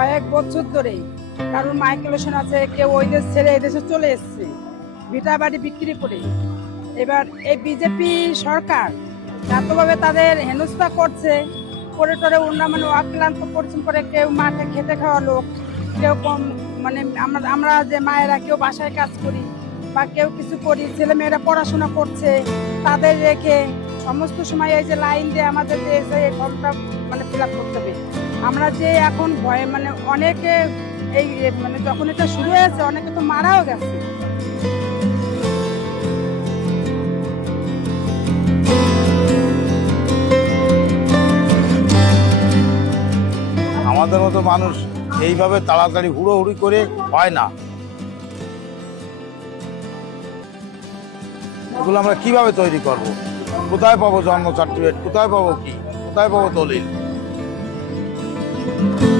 কয়েক বছর ধরেই। কারণ মাইগ্রেশন আছে, কেউ ওই দেশ ছেড়ে এই দেশে চলে এসছে। ভিটা বাড়ি বিক্রি করে। এবার এই বিজেপি সরকার এতভাবে তাদের হেনস্থা করছে, করে টরে ওরা মানে অক্লান্ত পরিশ্রম করে কেউ মাঠে খেতে খাওয়া লোক, কেউ কম মানে আমরা আমরা যে মায়েরা কেউ বাসায় কাজ করি বা কেউ কিছু করি ছেলে মেয়েরা পড়াশোনা করছে, তাদের রেখে সমস্ত সময় এই যে লাইন দিয়ে আমাদের এসে এই ফর্মটা মানে ফিল করতে হবে। আমরা যে এখন ভয়ে মানে অনেকে এই মানে যখন এটা শুরু হয়েছে, অনেকে তো মারাও গেছে। আমাদের মতো মানুষ এইভাবে তাড়াতাড়ি হুড়োহুড়ি করে হয় না। এগুলো আমরা কীভাবে তৈরি করব? কোথায় পাবো জন্ম সার্টিফিকেট কোথায় পাবো কি? কোথায় পাবো দলিল? Thank you.